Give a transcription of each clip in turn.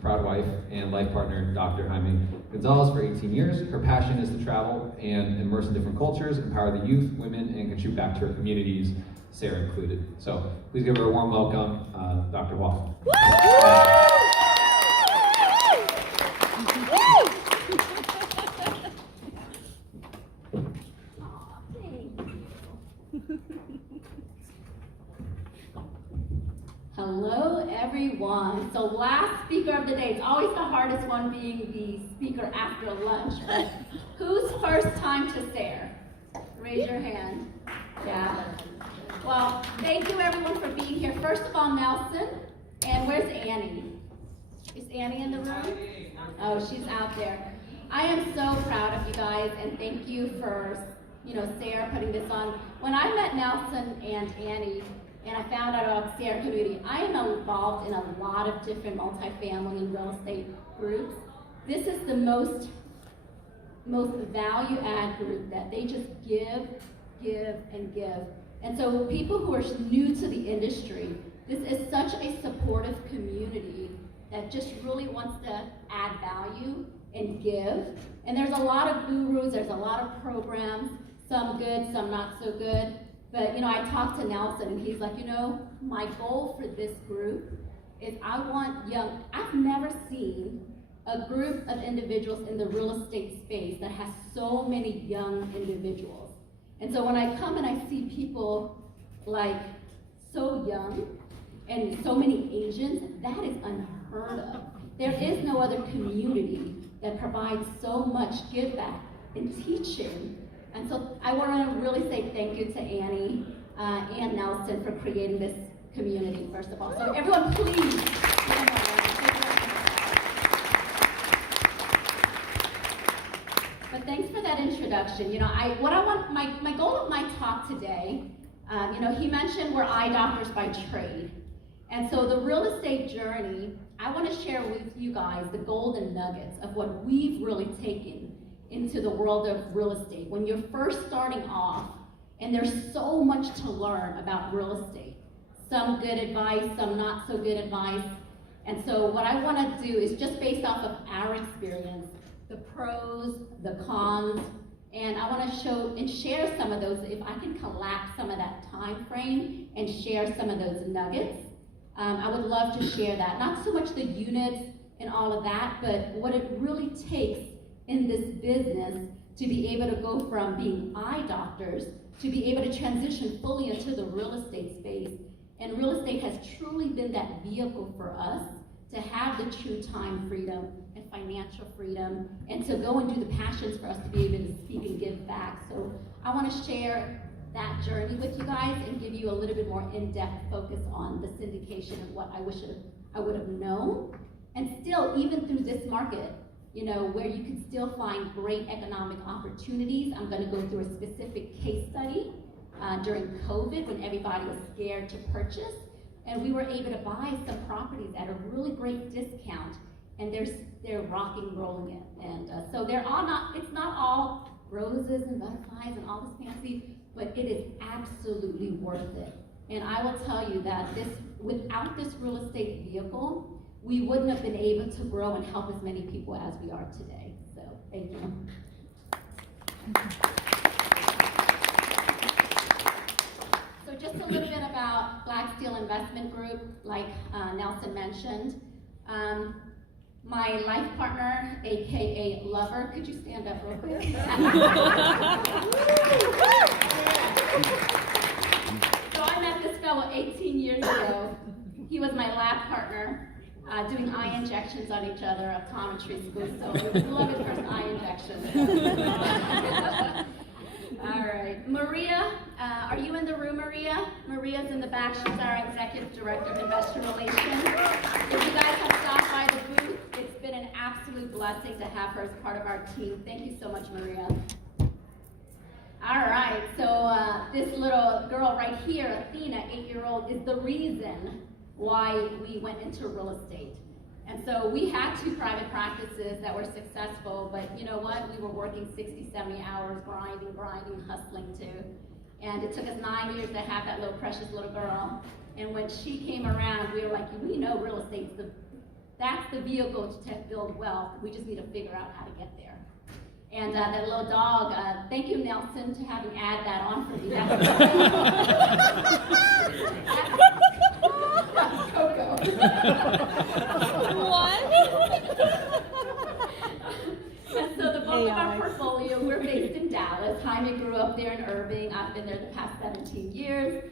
proud wife and life partner, Dr. Jaime Gonzalez, for 18 years. Her passion is to travel and immerse in different cultures, empower the youth, women, and contribute back to her communities, Sarah included. So please give her a warm welcome, Dr. Waffle. Hello, everyone. So last speaker of the day, it's always the hardest one being the speaker after lunch, but who's first time to SARE? Raise your hand. Yeah. Well, thank you everyone for being here. First of all, Nelson, and where's Annie? Is Annie in the room? Oh, she's out there. I am so proud of you guys, and thank you for, SARE putting this on. When I met Nelson and Annie, and I found out about the SARE community, I am involved in a lot of different multifamily and real estate groups. This is the most value-add group that they just give, and give. And so people who are new to the industry, this is such a supportive community that just really wants to add value and give. And there's a lot of gurus, there's a lot of programs, some good, some not so good. But, I talked to Nelson, and he's like, my goal for this group is I've never seen a group of individuals in the real estate space that has so many young individuals. And so when I come and I see people like so young and so many Asians, that is unheard of. There is no other community that provides so much give back and teaching. And so I want to really say thank you to Annie and Nelson for creating this community, first of all. So everyone, please. But thanks for that introduction. My goal of my talk today, he mentioned we're eye doctors by trade. And so the real estate journey, I want to share with you guys the golden nuggets of what we've really taken into the world of real estate. When you're first starting off, and there's so much to learn about real estate. Some good advice, some not so good advice. And so what I want to do is just based off of our experience, the pros, the cons, and I want to show and share some of those, if I can collapse some of that time frame and share some of those nuggets. I would love to share that. Not so much the units and all of that, but what it really takes in this business to be able to go from being eye doctors to be able to transition fully into the real estate space. And real estate has truly been that vehicle for us to have the true time freedom and financial freedom, and to go and do the passions for us to be able to speak and give back. So I want to share that journey with you guys and give you a little bit more in-depth focus on the syndication and what I wish I would have known. And still, even through this market, where you can still find great economic opportunities. I'm going to go through a specific case study during COVID when everybody was scared to purchase. And we were able to buy some properties at a really great discount, and they're rocking, rolling it. And so it's not all roses and butterflies and all this fancy, but it is absolutely worth it. And I will tell you that without this real estate vehicle, we wouldn't have been able to grow and help as many people as we are today. So, thank you. So just a little bit about Black Steel Investment Group, like Nelson mentioned. My life partner, AKA lover, could you stand up real quick? So I met this fellow 18 years ago. He was my lab partner. Doing eye injections on each other, optometry school, so we love his first eye injection. All right, Maria, are you in the room, Maria? Maria's in the back, she's our Executive Director of Investor Relations. If you guys have stopped by the booth, it's been an absolute blessing to have her as part of our team. Thank you so much, Maria. All right, so this little girl right here, Athena, 8-year-old, is the reason why we went into real estate. And so we had 2 private practices that were successful, but you know what? We were working 60, 70 hours, grinding, hustling too. And it took us 9 years to have that little precious little girl. And when she came around, we were like, we know real estate's That's the vehicle to build wealth. We just need to figure out how to get there. And that little dog, thank you, Nelson, to having add that on for me. That's Coco. What? And so the bulk of our portfolio, we're based in Dallas. Jaime grew up there in Irving. I've been there the past 17 years.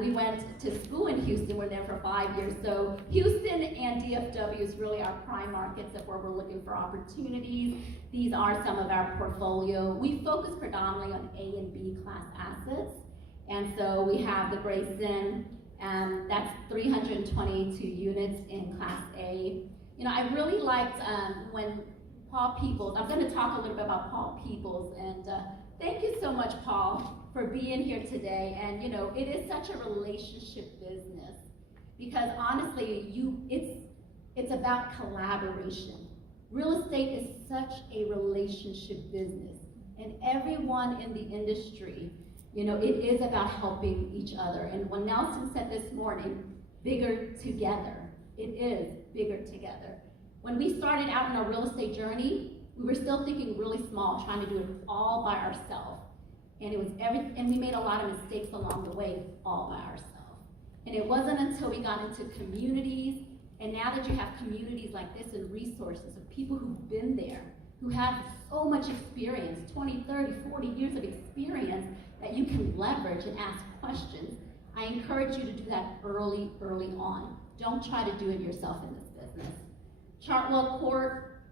We went to school in Houston. We're there for 5 years. So Houston and DFW is really our prime markets of where we're looking for opportunities. These are some of our portfolio. We focus predominantly on A and B class assets. And so we have the Grayson, that's 322 units in Class A. You know, I really liked when Paul Peoples, I'm going to talk a little bit about Paul Peoples, and thank you so much, Paul, for being here today. And you know, it is such a relationship business because honestly, it's about collaboration. Real estate is such a relationship business, and everyone in the industry, you know, it is about helping each other. And when Nelson said this morning, bigger together, it is bigger together. When we started out in our real estate journey, we were still thinking really small, trying to do it all by ourselves. And and we made a lot of mistakes along the way, all by ourselves. And it wasn't until we got into communities, and now that you have communities like this and resources of people who've been there, who have so much experience, 20, 30, 40 years of experience that you can leverage and ask questions, I encourage you to do that early on. Don't try to do it yourself in this business. Chartwell Court,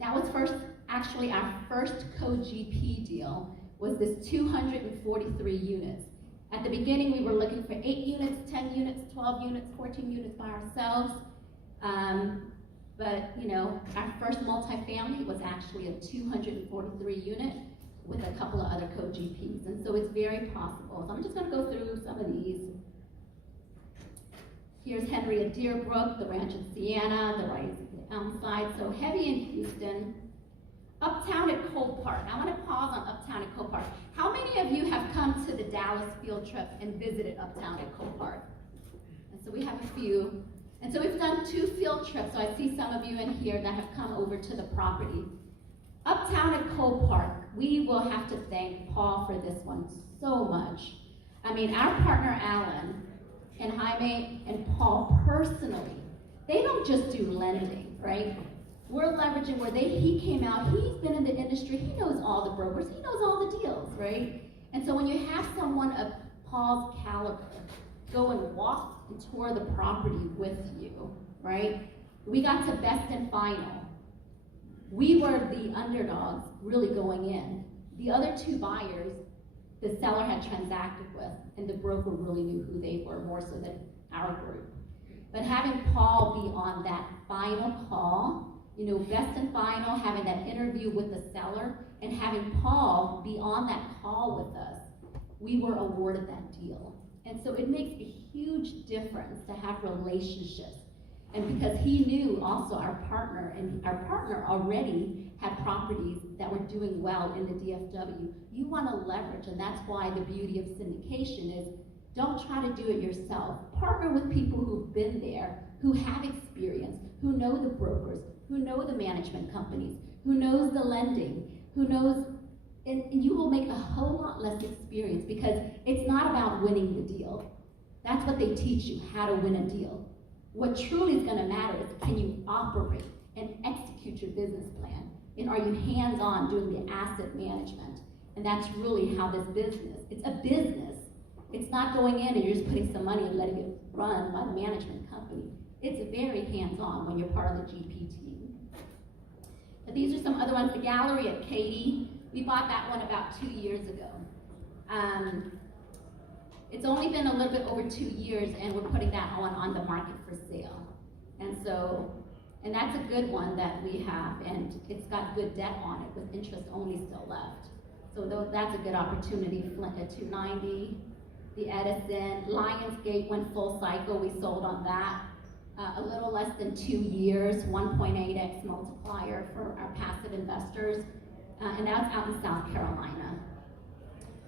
that was actually our first co-GP deal, was this 243 units. At the beginning, we were looking for 8 units, 10 units, 12 units, 14 units by ourselves. But you know, our first multifamily was actually a 243 unit with a couple of other co-GPs. And so it's very possible. So I'm just gonna go through some of these. Here's Henry at Deerbrook, the Ranch at Sienna, the Rising at Elmside. So heavy in Houston. Uptown at Cole Park. I want to pause on Uptown at Cole Park. How many of you have come to the Dallas field trip and visited Uptown at Cole Park? And so we have a few. And so we've done 2 field trips. So I see some of you in here that have come over to the property. Uptown at Cole Park, we will have to thank Paul for this one so much. I mean, our partner Alan and Jaime and Paul personally, they don't just do lending, right? We're leveraging where he came out, he's been in the industry, he knows all the brokers, he knows all the deals, right? And so when you have someone of Paul's caliber go and walk and tour the property with you, right? We got to best and final. We were the underdogs really going in. The other 2 buyers, the seller had transacted with, and the broker really knew who they were more so than our group. But having Paul be on that final call, you know, best and final, having that interview with the seller, and having Paul be on that call with us, we were awarded that deal. And so it makes a huge difference to have relationships. And because he knew also our partner, and our partner already had properties that were doing well in the DFW, you want to leverage, and that's why the beauty of syndication is don't try to do it yourself. Partner with people who've been there, who have experience, who know the brokers, who know the management companies, who knows the lending, who knows, and you will make a whole lot less experience because it's not about winning the deal. That's what they teach you, how to win a deal. What truly is going to matter is can you operate and execute your business plan? And are you hands-on doing the asset management? And that's really how this business, it's a business. It's not going in and you're just putting some money and letting it run by the management company. It's very hands-on when you're part of the GP team. But these are some other ones. The gallery at Katy, we bought that one about 2 years ago. It's only been a little bit over 2 years, and we're putting that on the market for sale. And so, and that's a good one that we have, and it's got good debt on it with interest only still left. So that's a good opportunity. Flint at 290, the Edison, Lionsgate went full cycle. We sold on that. A little less than 2 years, 1.8x multiplier for our passive investors, and that's out in South Carolina.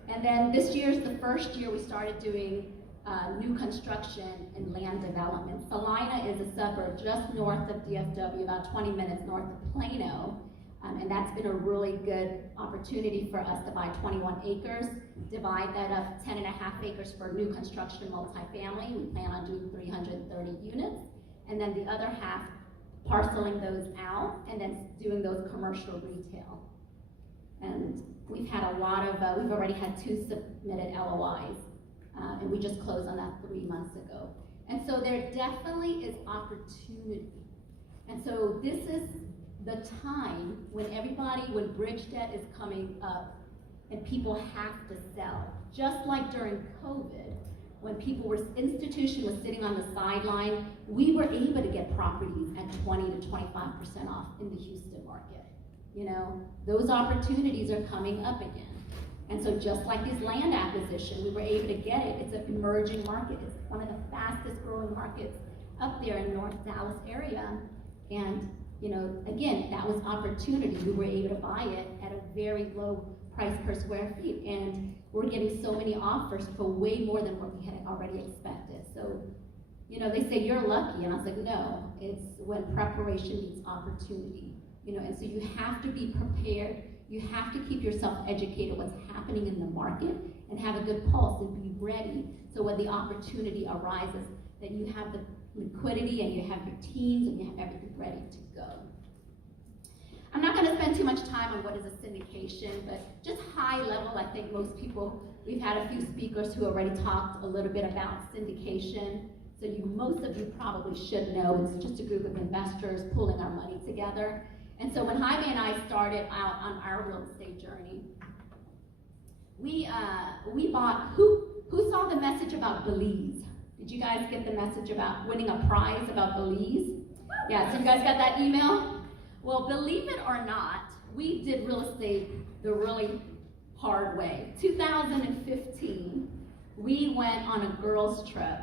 And then this year's the first year we started doing new construction and land development. Salina is a suburb just north of DFW, about 20 minutes north of Plano. And that's been a really good opportunity for us to buy 21 acres, divide that up 10 and a half acres for new construction multifamily. We plan on doing 330 units. And then the other half, parceling those out and then doing those commercial retail. And we've had a lot of, we've already had 2 submitted LOIs. And we just closed on that 3 months ago. And so there definitely is opportunity. And so this is the time when when bridge debt is coming up and people have to sell. Just like during COVID, when institution was sitting on the sideline, we were able to get properties at 20 to 25% off in the Houston market. You know, those opportunities are coming up again. And so just like this land acquisition, we were able to get it. It's an emerging market. It's one of the fastest growing markets up there in North Dallas area. And, you know, again, that was opportunity. We were able to buy it at a very low price per square feet. And we're getting so many offers for way more than what we had already expected. So, you know, they say you're lucky. And I was like, no, it's when preparation meets opportunity. You know, and so you have to be prepared. You have to keep yourself educated what's happening in the market and have a good pulse and be ready. So when the opportunity arises, that you have the liquidity and you have your teams and you have everything ready to go. I'm not going to spend too much time on what is a syndication, but just high level, I think most people, we've had a few speakers who already talked a little bit about syndication. So most of you probably should know it's just a group of investors pulling our money together. And so when Jaime and I started out on our real estate journey, we bought, who saw the message about Belize? Did you guys get the message about winning a prize about Belize? Yeah, so you guys got that email? Well, believe it or not, we did real estate the really hard way. 2015, we went on a girls' trip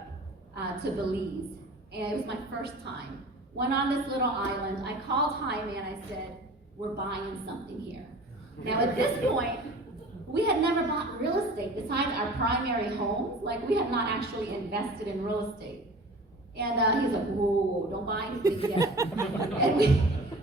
to Belize, and it was my first time. Went on this little island. I called Jaime and I said, we're buying something here. Now at this point, we had never bought real estate besides our primary homes. Like we had not actually invested in real estate. And he's like, whoa, don't buy anything yet. And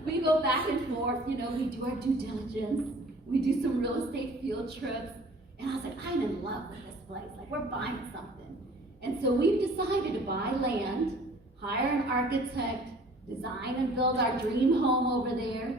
we go back and forth, you know, we do our due diligence. We do some real estate field trips. And I was like, I'm in love with this place. Like we're buying something. And so we've decided to buy land, hire an architect, design and build our dream home over there.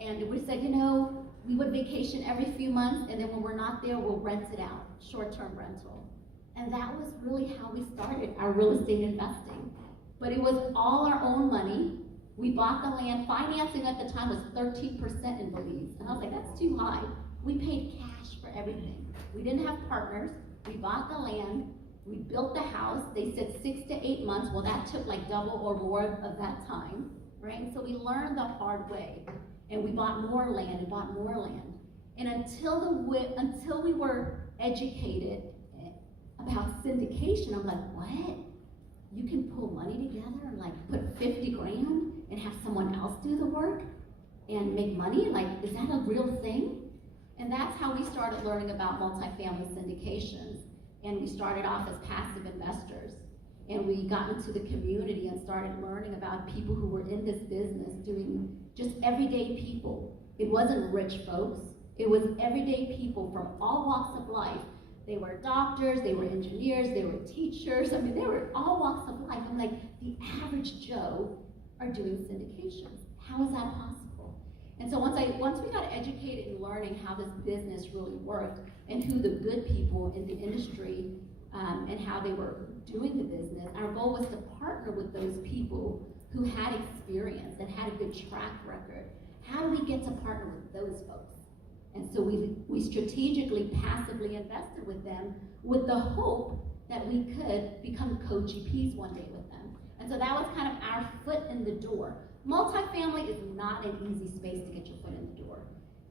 And we said, you know, we would vacation every few months, and then when we're not there, we'll rent it out, short-term rental. And that was really how we started our real estate investing. But it was all our own money. We bought the land. Financing at the time was 13% in Belize. And I was like, that's too high. We paid cash for everything. We didn't have partners. We bought the land. We built the house. They said 6 to 8 months. Well, that took like double or more of that time, right? So we learned the hard way. And we bought more land and bought more land. And until we were educated about syndication, I'm like, what? You can pull money together and like put 50 grand and have someone else do the work and make money? Like, is that a real thing? And that's how we started learning about multifamily syndications. And we started off as passive investors. And we got into the community and started learning about people who were in this business doing just everyday people. It wasn't rich folks. It was everyday people from all walks of life. They were doctors, they were engineers, they were teachers. I mean, they were all walks of life. I'm like, the average Joe are doing syndications. How is that possible? And so once we got educated in learning how this business really worked and who the good people in the industry and how they were doing the business, our goal was to partner with those people who had experience and had a good track record. How do we get to partner with those folks? And so we strategically, passively invested with them with the hope that we could become co-GPs one day with them. And so that was kind of our foot in the door. Multifamily is not an easy space to get your foot in the door.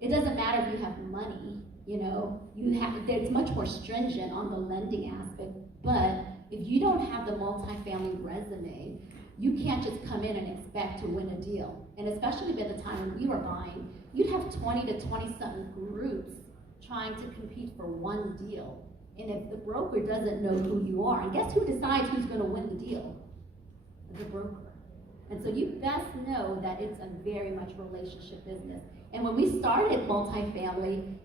It doesn't matter if you have money, you know, it's much more stringent on the lending aspect, but if you don't have the multifamily resume, you can't just come in and expect to win a deal. And especially by the time when we were buying, you'd have 20 to 20-something groups trying to compete for one deal. And if the broker doesn't know who you are, and guess who decides who's going to win the deal? The broker. And so you best know that it's a very much relationship business. And when we started multifamily,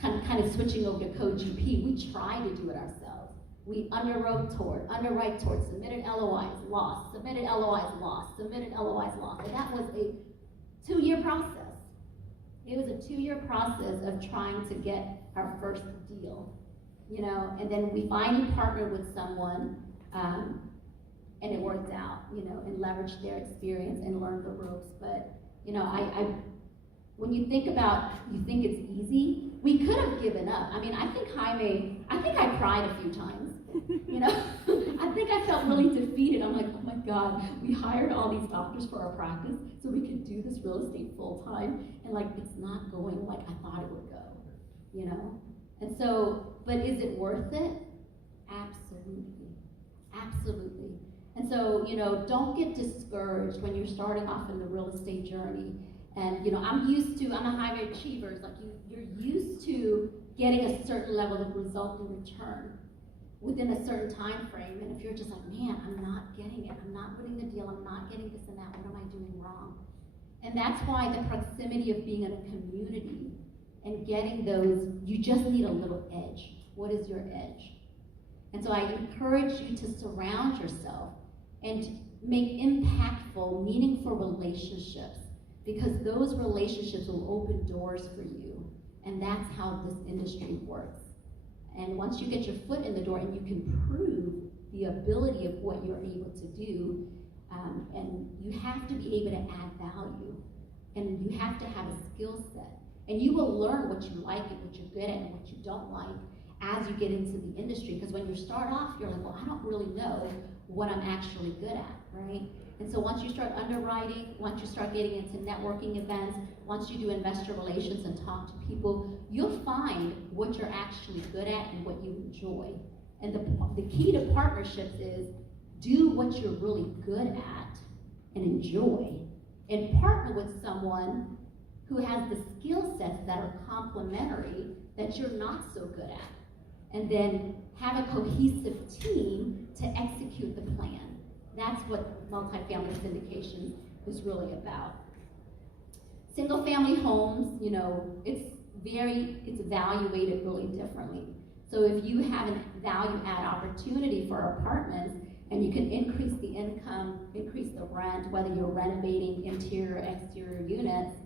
kind of switching over to Code GP, we tried to do it ourselves. We underwrite towards, submitted LOIs, lost, submitted LOIs, lost, submitted LOIs, lost. And that was a 2-year process. It was a 2-year process of trying to get our first deal, and then we finally partnered with someone, and it worked out, and leveraged their experience and learned the ropes. But, when you think it's easy, we could have given up. I think I cried a few times, I think I felt really defeated. I'm like, oh my God, we hired all these doctors for our practice so we could do this real estate full time, and it's not going like I thought it would go, And so, but is it worth it? Absolutely, absolutely. And so, don't get discouraged when you're starting off in the real estate journey. And, I'm a high achiever. It's like you're used to getting a certain level of result and return within a certain time frame. And if you're just like, man, I'm not getting it, I'm not winning the deal, I'm not getting this and that, what am I doing wrong? And that's why the proximity of being in a community and getting those, you just need a little edge. What is your edge? And so I encourage you to surround yourself and make impactful, meaningful relationships, because those relationships will open doors for you. And that's how this industry works. And once you get your foot in the door and you can prove the ability of what you're able to do, and you have to be able to add value, and you have to have a skill set. And you will learn what you like and what you're good at and what you don't like as you get into the industry. Because when you start off, you're like, well, I don't really know what I'm actually good at, right? And so once you start underwriting, once you start getting into networking events, once you do investor relations and talk to people, you'll find what you're actually good at and what you enjoy. And the key to partnerships is do what you're really good at and enjoy, and partner with someone who has the skill sets that are complementary that you're not so good at. And then have a cohesive team to execute the plan. That's what multifamily syndication is really about. Single family homes, it's evaluated really differently. So if you have a value add opportunity for apartments, and you can increase the income, increase the rent, whether you're renovating interior, exterior units,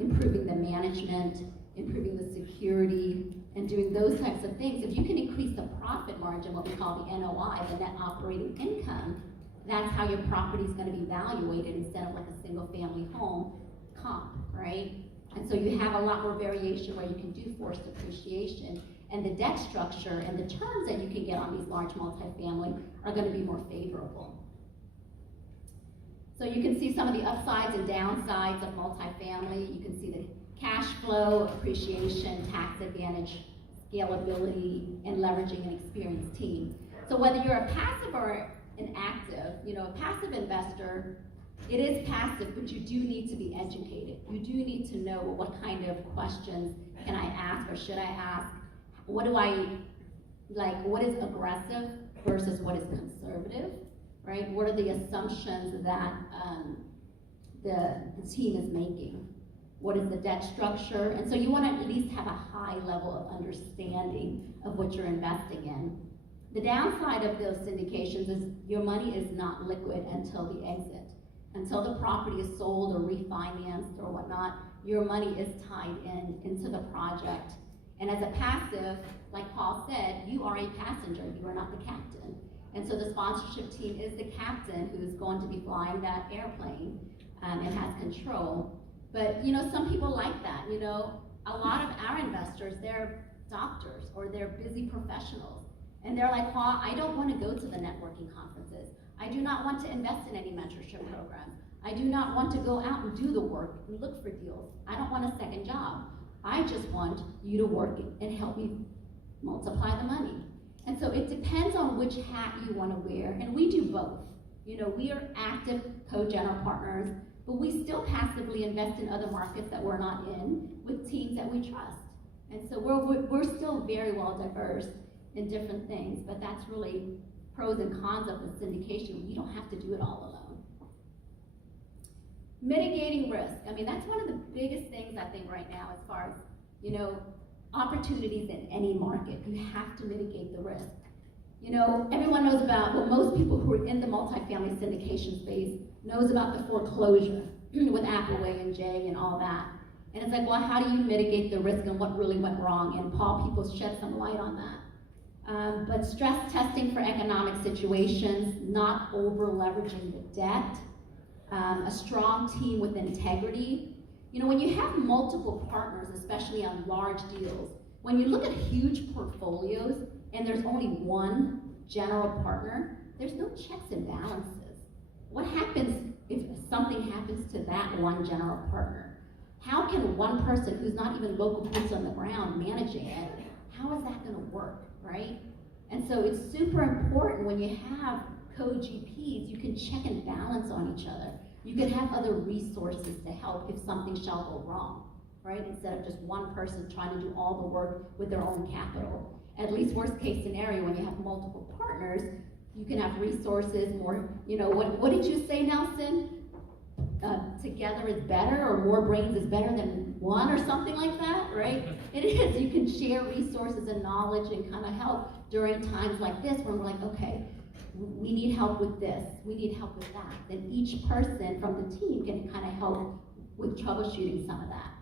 improving the management, improving the security, and doing those types of things. If you can increase the profit margin, what we call the NOI, the net operating income, that's how your property is going to be evaluated instead of like a single family home comp, right? And so you have a lot more variation where you can do forced appreciation, and the debt structure and the terms that you can get on these large multifamily are going to be more favorable. So you can see some of the upsides and downsides of multifamily. You can see the cash flow, appreciation, tax advantage, scalability, and leveraging an experienced team. So whether you're a passive or an active, a passive investor, it is passive, but you do need to be educated. You do need to know what kind of questions can I ask or should I ask? What is aggressive versus what is conservative, right? What are the assumptions that the team is making? What is the debt structure? And so you want to at least have a high level of understanding of what you're investing in. The downside of those syndications is your money is not liquid until the exit. Until the property is sold or refinanced or whatnot, your money is tied into the project. And as a passive, like Paul said, you are a passenger, you are not the captain. And so the sponsorship team is the captain who's going to be flying that airplane and has control. But some people like that. A lot of our investors, they're doctors or they're busy professionals. And they're like, Paul, I don't want to go to the networking conferences. I do not want to invest in any mentorship programs. I do not want to go out and do the work and look for deals. I don't want a second job. I just want you to work and help me multiply the money. And so it depends on which hat you want to wear, and we do both. We are active co-general partners, but we still passively invest in other markets that we're not in with teams that we trust. And so we're still very well diverse in different things, but that's really pros and cons of the syndication. You don't have to do it all alone. Mitigating risk. I mean, that's one of the biggest things I think right now as far as, you know, opportunities in any market. You have to mitigate the risk. You know, everyone knows about, well, most people who are in the multifamily syndication space knows about the foreclosure with Appleway and Jay and all that. And it's like, well, how do you mitigate the risk and what really went wrong? And Paul Peoples shed some light on that. But stress testing for economic situations, not over leveraging the debt, a strong team with integrity. You know, when you have multiple partners, especially on large deals, when you look at huge portfolios and there's only one general partner, there's no checks and balances. What happens if something happens to that one general partner? How can one person who's not even local boots on the ground managing it, how is that going to work, right? And so it's super important when you have co-GPs, you can check and balance on each other. You can have other resources to help if something shall go wrong, right? Instead of just one person trying to do all the work with their own capital. At least worst case scenario, when you have multiple partners, you can have resources, more, you know, what did you say, Nelson? Together is better, or more brains is better than one, or something like that, right? It is. You can share resources and knowledge and kind of help during times like this when we're like, okay, we need help with this, we need help with that. Then each person from the team can kind of help with troubleshooting some of that.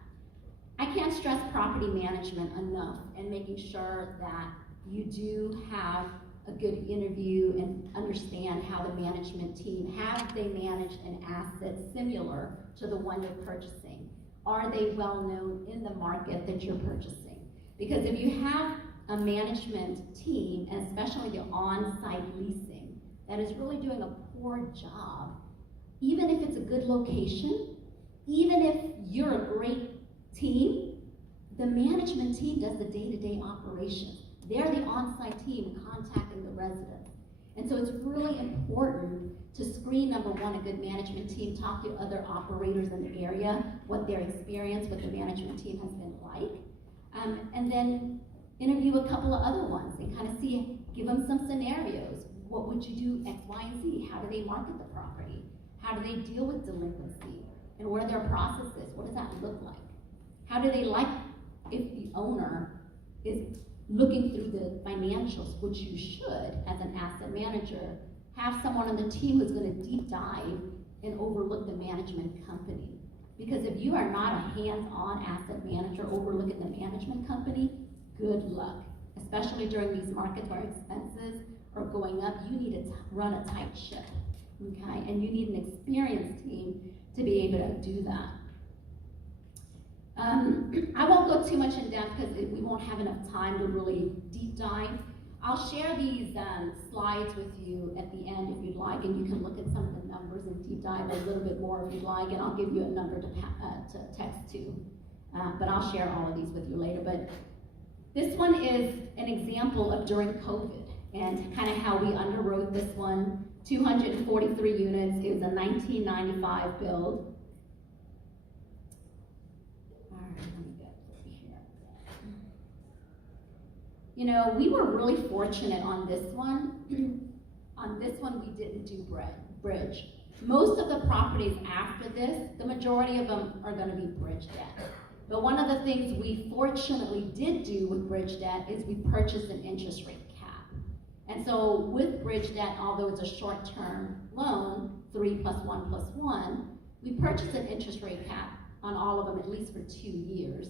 I can't stress property management enough and making sure that you do have a good interview and understand how the management team, have they managed an asset similar to the one you're purchasing? Are they well known in the market that you're purchasing? Because if you have a management team, and especially the on-site leasing, that is really doing a poor job, even if it's a good location, even if you're a great team, the management team does the day-to-day operations. They're the on-site team contacting the residents. And so it's really important to screen, number one, a good management team, talk to other operators in the area, what their experience with the management team has been like, and then interview a couple of other ones and kind of see, give them some scenarios. What would you do X, Y, and Z? How do they market the property? How do they deal with delinquency? And what are their processes? What does that look like? How do they like if the owner is looking through the financials, which you should as an asset manager, have someone on the team who's going to deep dive and overlook the management company. Because if you are not a hands-on asset manager overlooking the management company, good luck. Especially during these markets where expenses are going up, you need to run a tight ship, okay? And you need an experienced team to be able to do that. I won't go too much in depth because we won't have enough time to really deep dive. I'll share these slides with you at the end if you'd like, and you can look at some of the numbers and deep dive a little bit more if you'd like, and I'll give you a number to text to. But I'll share all of these with you later. But this one is an example of during COVID and kind of how we underwrote this one. 243 units. It was a 1995 build. You know, we were really fortunate on this one. On this one, we didn't do bridge. Most of the properties after this, the majority of them are going to be bridge debt. But one of the things we fortunately did do with bridge debt is we purchased an interest rate cap. And so with bridge debt, although it's a short-term loan, 3 + 1 + 1, we purchased an interest rate cap on all of them at least for 2 years.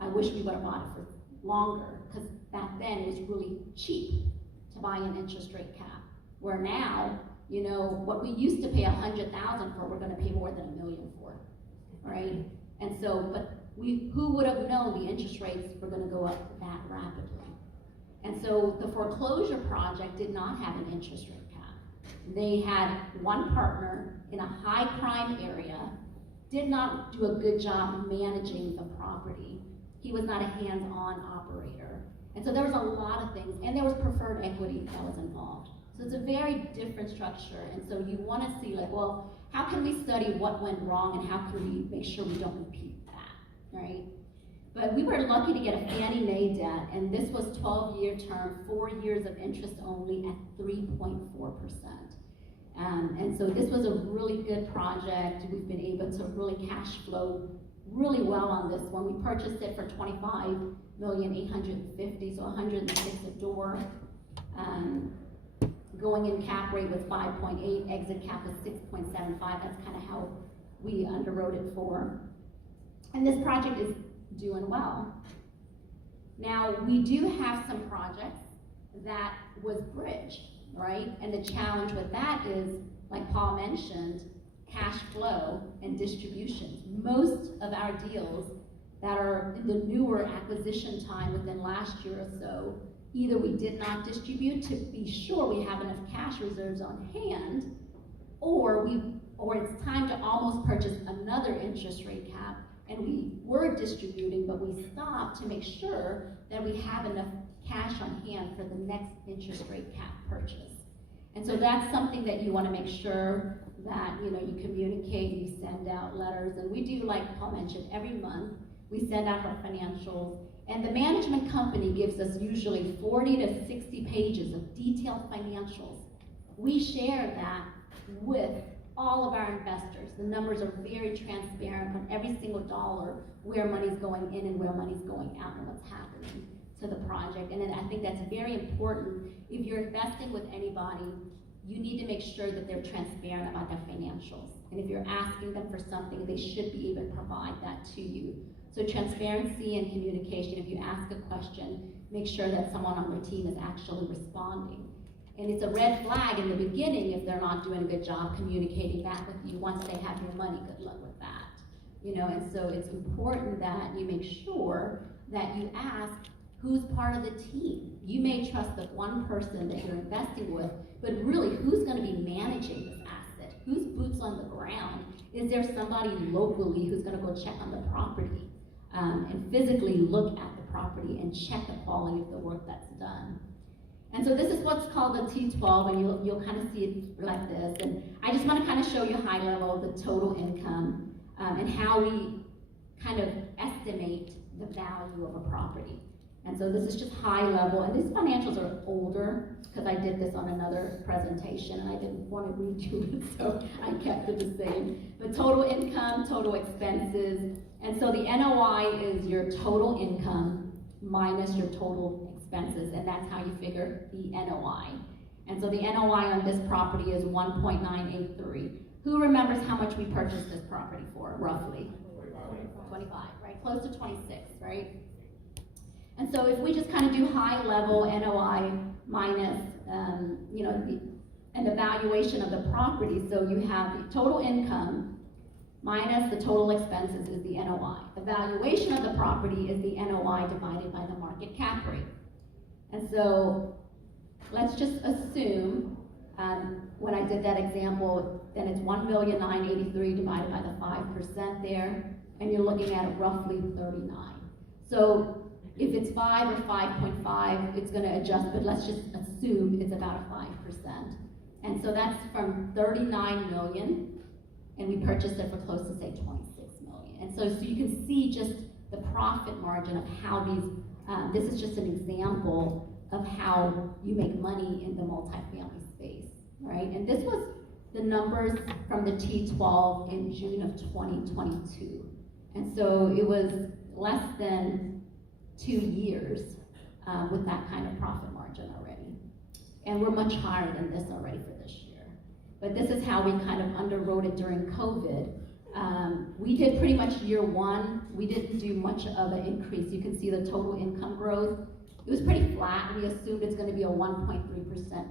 I wish we would have bought it for longer, because back then it was really cheap to buy an interest rate cap. Where now, you know, what we used to pay $100,000 for, we're going to pay more than $1 million for, right? And so, but who would have known the interest rates were going to go up that rapidly? And so the foreclosure project did not have an interest rate cap. They had one partner in a high crime area, did not do a good job managing the property. He was not a hands-on operator. And so there was a lot of things, and there was preferred equity that was involved. So it's a very different structure, and so you want to see, like, well, how can we study what went wrong, and how can we make sure we don't repeat that, right? But we were lucky to get a Fannie Mae debt, and this was 12-year term, 4 years of interest only at 3.4%. And so this was a really good project. We've been able to really cash flow really well on this one. We purchased it for $25,850,000, so 106 a door. Going in cap rate was 5.8, exit cap was 6.75. That's kind of how we underwrote it for. And this project is doing well. Now, we do have some projects that was bridge, right? And the challenge with that is, like Paul mentioned, cash flow and distributions. Most of our deals that are in the newer acquisition time within last year or so, either we did not distribute to be sure we have enough cash reserves on hand, or it's time to almost purchase another interest rate cap, and we were distributing, but we stopped to make sure that we have enough cash on hand for the next interest rate cap purchase. And so that's something that you want to make sure that you communicate, you send out letters, and we do, like Paul mentioned, every month we send out our financials, and the management company gives us usually 40 to 60 pages of detailed financials. We share that with all of our investors. The numbers are very transparent on every single dollar, where money's going in and where money's going out and what's happening to the project. And then I think that's very important. If you're investing with anybody, you need to make sure that they're transparent about their financials. And if you're asking them for something, they should be able to provide that to you. So transparency and communication. If you ask a question, make sure that someone on their team is actually responding. And it's a red flag in the beginning if they're not doing a good job communicating back with you. Once they have your money, good luck with that. And so it's important that you make sure that you ask who's part of the team. You may trust the one person that you're investing with, but really, who's going to be managing this asset? Who's boots on the ground? Is there somebody locally who's going to go check on the property and physically look at the property and check the quality of the work that's done? And so this is what's called the T12, and you'll kind of see it like this. And I just want to kind of show you high level the total income and how we kind of estimate the value of a property. And so this is just high level, and these financials are older because I did this on another presentation and I didn't want to read you it, so I kept it the same. But total income, total expenses, and so the NOI is your total income minus your total expenses, and that's how you figure the NOI. And so the NOI on this property is 1.983. Who remembers how much we purchased this property for, roughly? 25, right? Close to 26, right? And so if we just kind of do high level NOI minus, and the valuation of the property, so you have the total income minus the total expenses is the NOI. The valuation of the property is the NOI divided by the market cap rate. And so let's just assume, when I did that example, then it's 1,983,000 divided by the 5% there, and you're looking at roughly 39. So if it's 5 or 5.5, it's going to adjust, but let's just assume it's about 5%. And so that's from 39 million, and we purchased it for close to, say, 26 million. And so you can see just the profit margin of how these, this is just an example of how you make money in the multifamily space, right? And this was the numbers from the T12 in June of 2022. And so it was less than 2 years with that kind of profit margin already. And we're much higher than this already for this year. But this is how we kind of underwrote it during COVID. We did pretty much year one. We didn't do much of an increase. You can see the total income growth. It was pretty flat. We assumed it's going to be a 1.3%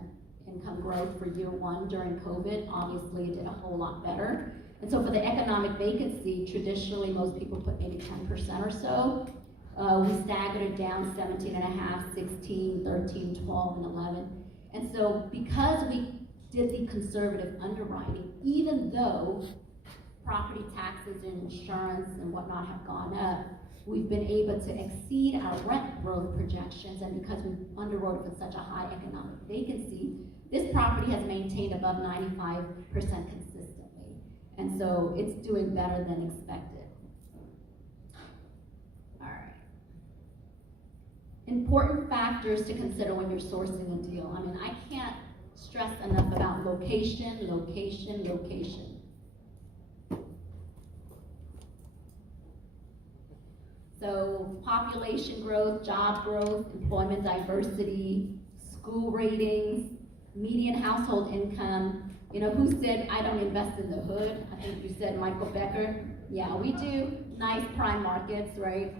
income growth for year one during COVID. Obviously, it did a whole lot better. And so for the economic vacancy, traditionally most people put maybe 10% or so. We staggered it down 17.5, 16, 13, 12, and 11. And so because we did the conservative underwriting, even though property taxes and insurance and whatnot have gone up, we've been able to exceed our rent growth projections, and because we underwrote it with such a high economic vacancy, this property has maintained above 95% consistently. And so it's doing better than expected. All right. Important factors to consider when you're sourcing a deal. I mean, I can't stress enough about location, location, location. So population growth, job growth, employment diversity, school ratings, median household income. You know, who said I don't invest in the hood? I think you said Michael Becker. Yeah, we do. Nice prime markets, right?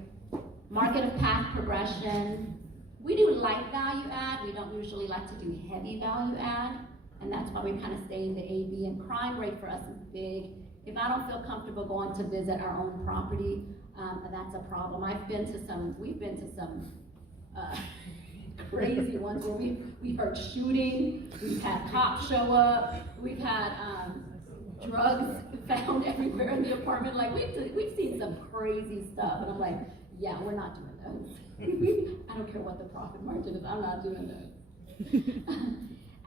Market of path progression. We do light value add. We don't usually like to do heavy value add. And that's why we kind of stay in the AB, and crime rate for us is big. If I don't feel comfortable going to visit our own property, that's a problem. We've been to some crazy ones where we heard shooting, we've had cops show up, we've had drugs found everywhere in the apartment. Like we've seen some crazy stuff, and I'm like, yeah, we're not doing those. I don't care what the profit margin is, I'm not doing those.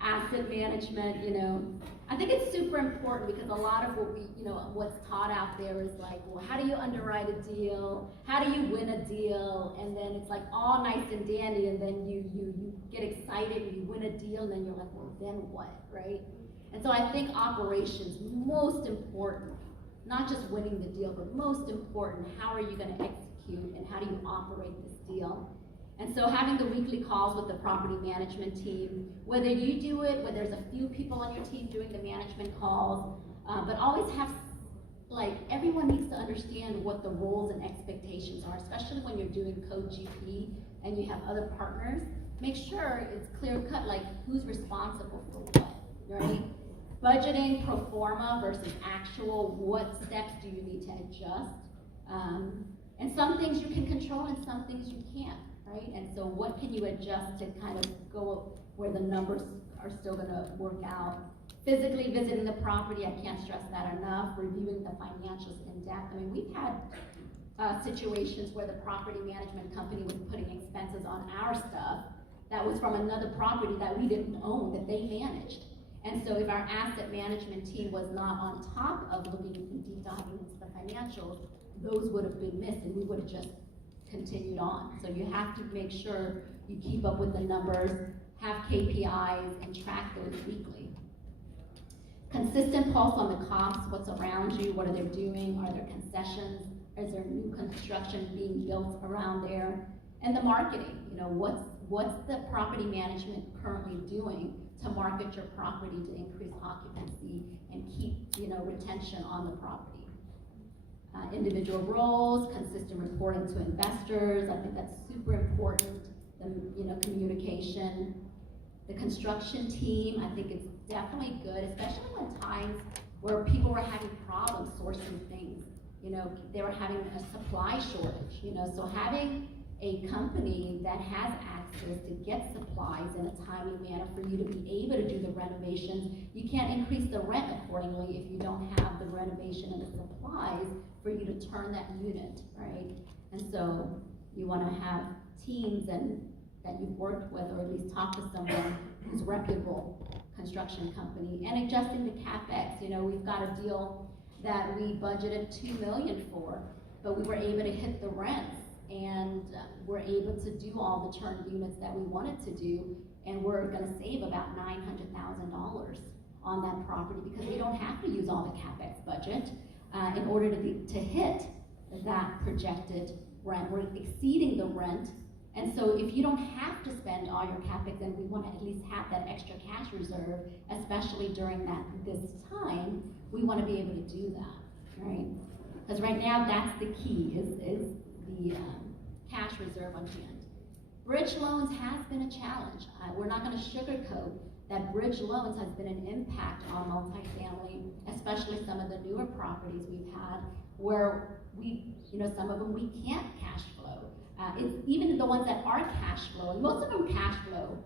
Asset management, you know, I think it's super important because a lot of what what's taught out there is like, well, how do you underwrite a deal? How do you win a deal? And then it's like all nice and dandy, and then you get excited and you win a deal, and then you're like, well, then what, right? And so I think operations, most important, not just winning the deal, but most important, how are you going to execute and how do you operate this deal? And so having the weekly calls with the property management team, whether you do it, whether there's a few people on your team doing the management calls, but always have, like, everyone needs to understand what the roles and expectations are, especially when you're doing code GP and you have other partners. Make sure it's clear cut, like who's responsible for what, right? Budgeting pro forma versus actual, what steps do you need to adjust? And some things you can control and some things you can't. Right? And so what can you adjust to kind of go where the numbers are still going to work out? Physically visiting the property, I can't stress that enough. Reviewing the financials in depth. I mean, we've had situations where the property management company was putting expenses on our stuff that was from another property that we didn't own, that they managed. And so if our asset management team was not on top of looking and deep diving into the financials, those would have been missed and we would have just continued on. So you have to make sure you keep up with the numbers, have KPIs, and track those weekly. Consistent pulse on the costs, what's around you, what are they doing, are there concessions, is there new construction being built around there? And the marketing, you know, what's the property management currently doing to market your property to increase occupancy and keep, you know, retention on the property. Individual roles, consistent reporting to investors, I think that's super important. Communication. The construction team, I think it's definitely good, especially when times where people were having problems sourcing things. You know, they were having a supply shortage, you know, so having a company that has access to get supplies in a timely manner for you to be able to do the renovations. You can't increase the rent accordingly if you don't have the renovation and the supplies for you to turn that unit, right? And so you want to have teams and that you've worked with, or at least talk to someone who's reputable construction company, and adjusting the CapEx. You know, we've got a deal that we budgeted $2 million for, but we were able to hit the rents and we're able to do all the turn units that we wanted to do, and we're going to save about $900,000 on that property because we don't have to use all the CapEx budget in order to hit that projected rent. We're exceeding the rent, and so if you don't have to spend all your CapEx, then we want to at least have that extra cash reserve, especially during this time. We want to be able to do that, right? Because right now that's the key, is the cash reserve on hand. Bridge loans has been a challenge. We're not going to sugarcoat that bridge loans has been an impact on multifamily, especially some of the newer properties we've had where some of them we can't cash flow. It's even the ones that are cash flowing, most of them cash flow.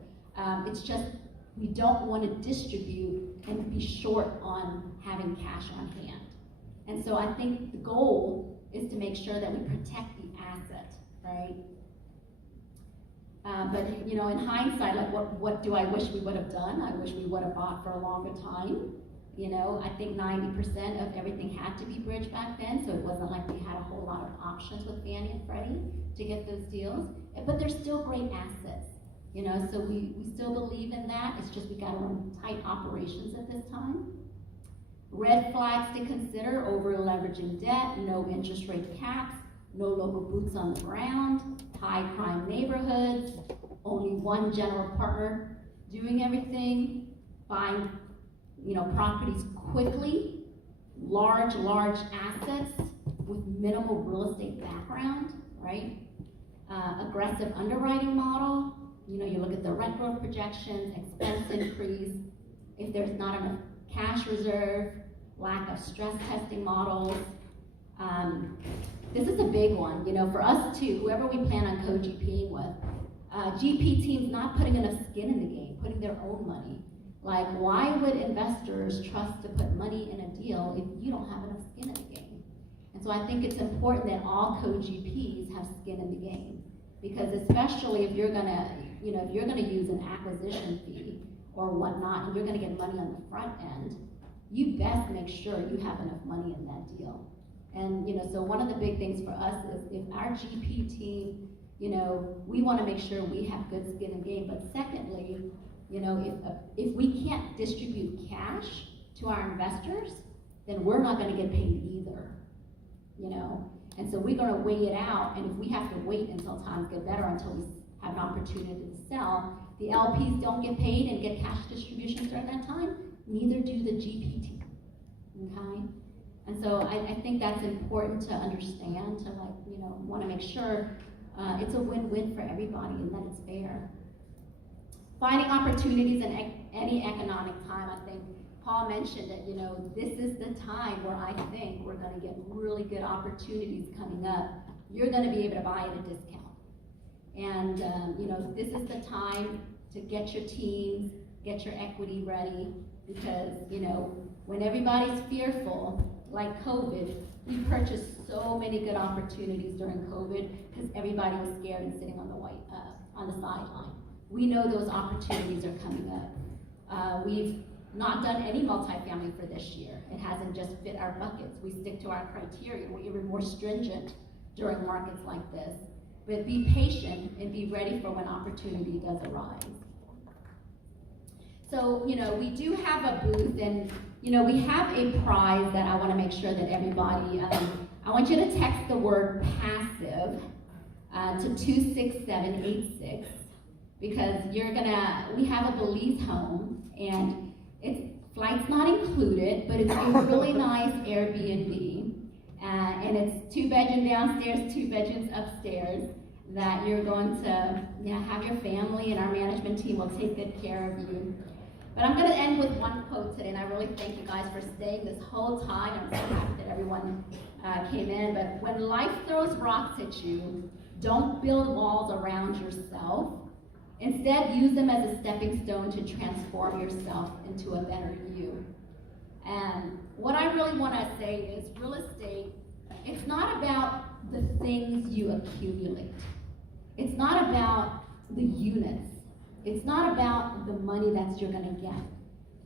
It's just we don't want to distribute and be short on having cash on hand. And so I think the goal is to make sure that we protect the asset, right? But in hindsight, like what do I wish we would have done? I wish we would have bought for a longer time. You know, I think 90% of everything had to be bridged back then, so it wasn't like we had a whole lot of options with Fannie and Freddie to get those deals. But they're still great assets, you know, so we still believe in that. It's just we gotta run tight operations at this time. Red flags to consider: over leveraging debt, no interest rate caps, no local boots on the ground, high crime neighborhoods, only one general partner doing everything, buying, you know, properties quickly, large assets with minimal real estate background, right? Aggressive underwriting model. You know, you look at the rent growth projections, expense increase, if there's not enough cash reserve, lack of stress testing models. This is a big one, you know, for us too, whoever we plan on co-GPing with. GP teams not putting enough skin in the game, putting their own money. Like, why would investors trust to put money in a deal if you don't have enough skin in the game? And so I think it's important that all co-GPs have skin in the game, because especially if you're gonna, you know, if you're gonna use an acquisition fee or whatnot, and you're gonna get money on the front end, you best make sure you have enough money in that deal. And, you know, so one of the big things for us is if our GP team, you know, we want to make sure we have good skin in the game. But secondly, you know, if we can't distribute cash to our investors, then we're not going to get paid either, you know. And so we're going to weigh it out. And if we have to wait until times get better, until we have an opportunity to sell, the LPs don't get paid and get cash distributions during that time. Neither do the GP team. Okay. And so I think that's important to understand, to, like, you know, want to make sure it's a win-win for everybody and that it's fair. Finding opportunities in any economic time. I think Paul mentioned it, you know, this is the time where I think we're going to get really good opportunities coming up. You're going to be able to buy at a discount. And, you know, this is the time to get your teams, get your equity ready, because, you know, when everybody's fearful, like COVID, we purchased so many good opportunities during COVID because everybody was scared and sitting on the sideline. We know those opportunities are coming up. We've not done any multifamily for this year. It hasn't just fit our buckets. We stick to our criteria. We're even more stringent during markets like this. But be patient and be ready for when opportunity does arise. So, you know, we do have a booth, and, you know, we have a prize that I want to make sure that everybody, I want you to text the word passive to 26786, because we have a Belize home, and flight's not included, but it's a really nice Airbnb, and it's 2 bedroom downstairs, 2 bedrooms upstairs, that you're going to, you know, have your family, and our management team will take good care of you. But I'm going to end with one quote today, and I really thank you guys for staying this whole time. I'm so happy that everyone came in. But when life throws rocks at you, don't build walls around yourself. Instead, use them as a stepping stone to transform yourself into a better you. And what I really want to say is, real estate, it's not about the things you accumulate. It's not about the units. It's not about the money that you're going to get.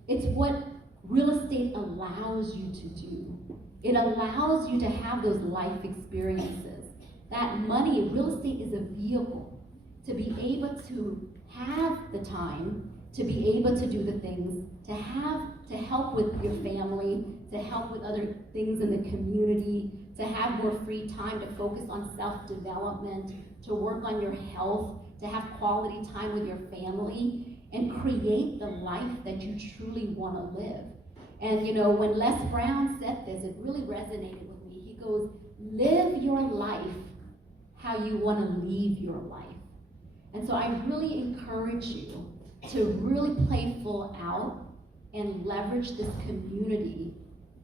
It's what real estate allows you to do. It allows you to have those life experiences. That money, real estate is a vehicle to be able to have the time, to be able to do the things, to help with your family, to help with other things in the community, to have more free time to focus on self-development, to work on your health, to have quality time with your family, and create the life that you truly want to live. And, you know, when Les Brown said this, it really resonated with me. He goes, live your life how you want to leave your life. And so I really encourage you to really play full out and leverage this community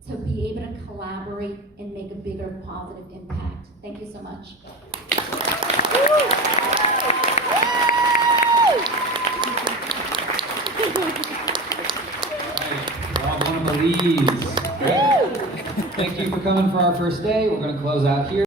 to be able to collaborate and make a bigger positive impact. Thank you so much. Belize. Thank you for coming for our first day. We're going to close out here.